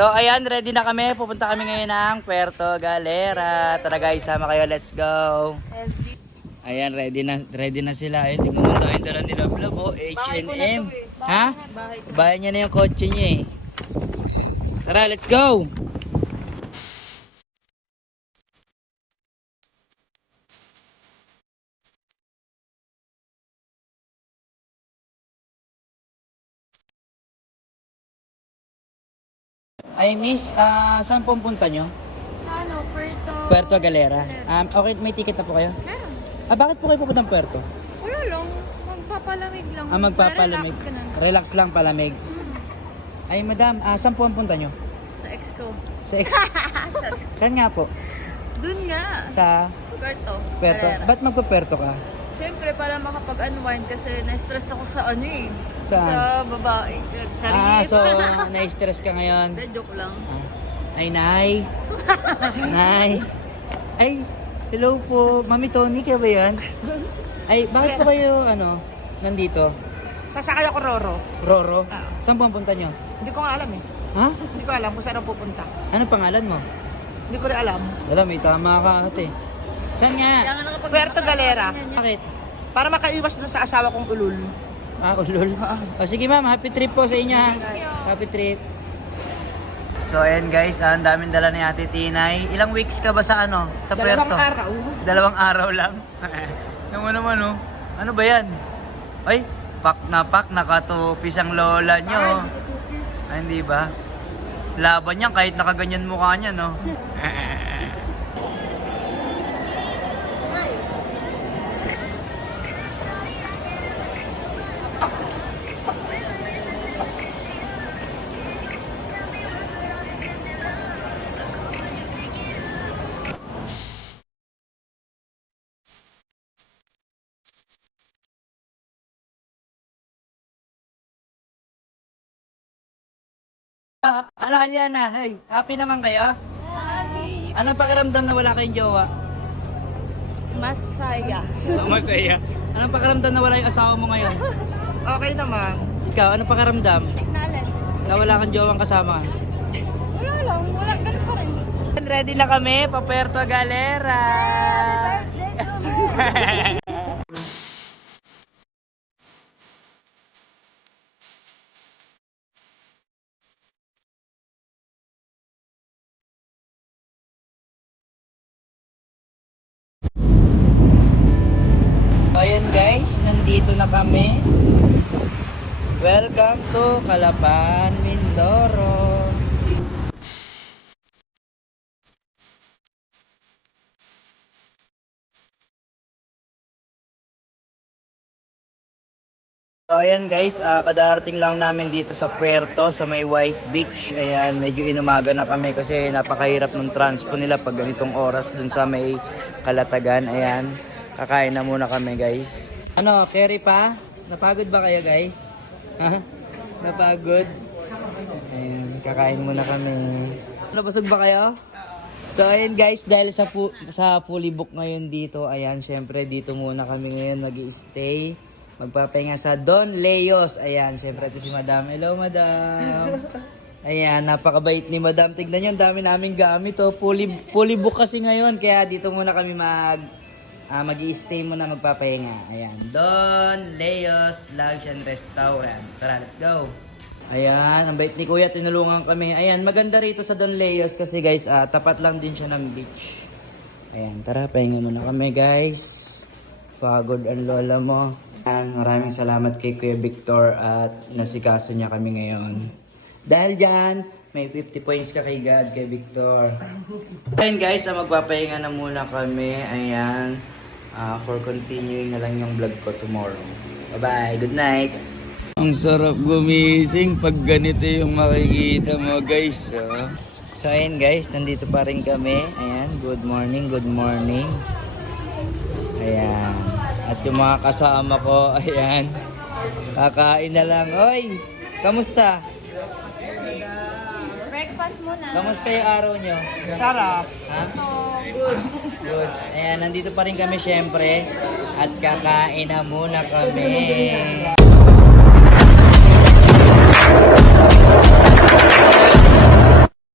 So ayan, ready na kami. Pupunta kami ngayon ng Puerto Galera. Tara guys, sama kayo. Let's go. Ayan, ready na sila. Ayun, tingnan mo tayo dala nila. Vlog, oh, H&M. Ha? Bahay niya na yung kotse niya eh. Tara, let's go. Ay, miss, saan po ang punta nyo? Ano, Puerto Galera. Okay, may ticket na po kayo? Meron. Bakit po kayo pupunta ng Puerto? Wala lang. Magpapalamig lang. Magpapalamig. Relax ka na. Relax lang, palamig. Ay, madam, saan po ang punta nyo? Sa ex ko. Sa Saan nga po? Dun nga. Sa Puerto. Puerto. Galera. Ba't magpa-Puerto ka? Siyempre, para makapag-unwind kasi na-stress ako sa ano eh. Saan? Sa babae. Charis. So, na-stress ka ngayon? Hindi, joke lang. Ay, Nay. Nay. Ay, hello po. Mami Tony, kaya ba yan? Ay, bakit po kayo, nandito? Sasakay ako Roro. Roro? Ah. Saan po ang punta nyo? Hindi ko nga alam eh. Ha? Hindi ko alam kung saan ako pupunta. Ano pangalan mo? Hindi ko rin alam. Wala, may tama ka ate. Saan nga? Puerto Galera. Bakit? Para makaiwas dun sa asawa kong ulul. Ulol. O sige ma'am, happy trip po sa inyo ha. Happy trip. So ayan guys, ang daming dala ni Ate Tinay. Ilang weeks ka ba sa Sa Puerto? 2 araw. 2 araw lang. Yung naman ano ba yan? Ay, pak, nakatupis ang lola nyo. Ay, hindi ba? Laban yan kahit nakaganyan mukha niya, no? Aliana, hey, happy naman kayo? Anong pakiramdam na wala kayong jowa? Masaya. Masaya. Anong pakiramdam na wala yung asawa mo ngayon? Okay naman. Ikaw, anong pakiramdam? Nalan. Na wala kang jowang kasama? Wala lang. Wala. Ganun pa rin. Ready na kami, pa Puerto Galera! Ayan guys, nandito na kami. Welcome to Calapan, Mindoro. So ayan guys, kadarating lang namin dito sa Puerto, sa may White Beach. Ayan, medyo inumaga na kami kasi napakahirap ng transpo nila pag ganitong oras dun sa may Kalatagan. Ayan, kakain na muna kami guys. Carry pa? Napagod ba kayo guys? Ha? Napagod? Ayan, kakain muna kami. Nabusog ba kayo? So ayan guys, dahil sa fully book ngayon dito, ayan, syempre dito muna kami ngayon mag-i-stay. Magpapahinga sa Don Leos. Ayan, syempre ito si Madam. Hello, Madam. Ayan, napakabait ni Madam. Tignan nyo, ang dami naming gamit. Fully book kasi ngayon. Kaya dito muna kami mag-i-stay muna, magpapahinga. Ayan, Don Leos Lodge and Restaurant. Tara, let's go. Ayan, ang bait ni Kuya. Tinulungan kami. Ayan, maganda rito sa Don Leos kasi guys, tapat lang din siya ng beach. Ayan, tara, pahinga muna kami guys. Pagod ang lola mo. Maraming salamat kay Kuya Victor at nasikaso niya kami ngayon. Dahil dyan, may 50 points ka kay God, kay Victor. Ayan guys, magpapahinga na muna kami. Ayan, for continuing na lang yung vlog ko tomorrow. Bye-bye, good night. Ang sarap gumising pag ganito yung makikita mo guys. So ayan guys, nandito pa rin kami. Ayan, good morning, good morning. Ayan. At yung mga kasama ko, ayan, kakain na lang. Oy, kamusta? Breakfast muna. Kamusta yung araw nyo? Sarap. Ha? Good. Ayan, nandito pa rin kami syempre. At kakain na muna kami.